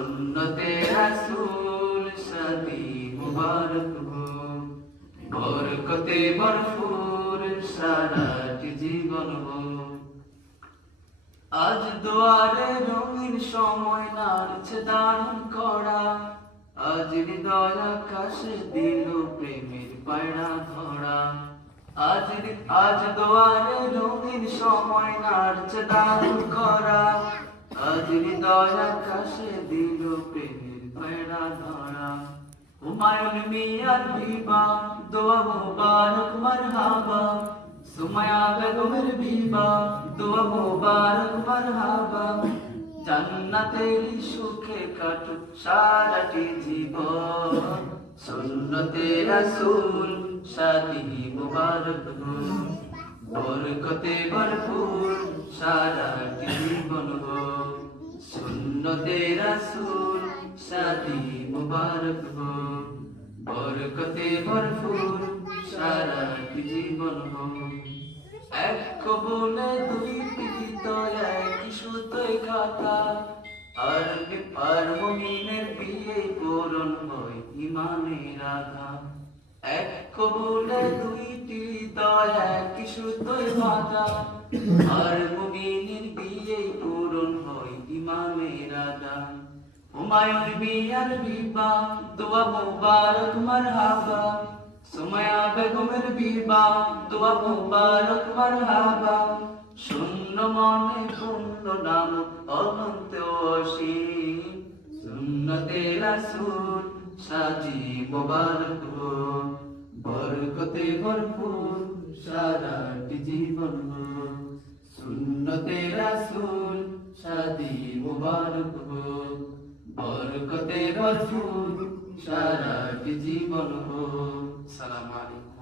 সুন্নতে রাসূল শাদি মুবারক হো, বরকতে ভরপুর সারাটি জীবন হো। আজ দুয়ারে রঙিন সময় নাড়ছে দারুণ কড়া, আজ হৃদয় আকাশে দিল প্রেমের পায়রা ধরা। আজ দুয়ারে রঙিন সময় নাড়ছে দারুণ কড়া, আজ হৃদয় আকাশে দিল প্রেমের পায়রা ধরা। হুমায়ুন মিয়ার বিবাহ দোয়া মুবারক মারহাবা, সুমাইয়া বেগমের বিবাহ দোয়া মুবারক মারহাবা। জান্নাতের সুখে কাটুক সারাটি জীবন, সুন্নতে রাসূল শাদি মুবারক হো, বরকতে ভরপুর সারাটি জীবন হো। সুন্নতে রাসূল শাদি মুবারক হো, বরকতে ভরপুর সারাটি জীবন হো। এক কবুলে দুই পীড়িত একই সুতোয় গাঁথা, আর মুমিনের বিয়ে পূরণ হয় ঈমানের আঘাত। এক কবুলে দুইটি হৃদয় একই সুতোয় বাঁধা, আর মুমিনের বিয়ে পূরণ হয় ঈমানের আঘাত। হুমায়ুন মিয়ার বিবাহ দোয়া মুবারক মারহাবা, সুমাইয়া বেগমের বিবাহ দোয়া মুবারক মারহাবা। শূন্য মনে পূর্ণ নাম অনন্ত অসীম, সুন্নতে রাসূল শাদি মুবারক হো, বরকতে ভরপুর সারাটি জীবন হো। সুন্নতে রাসূল শাদি মুবারক হো, বরকতে ভরপুর সারাটি জীবন হো। সালাম আলাইকুম।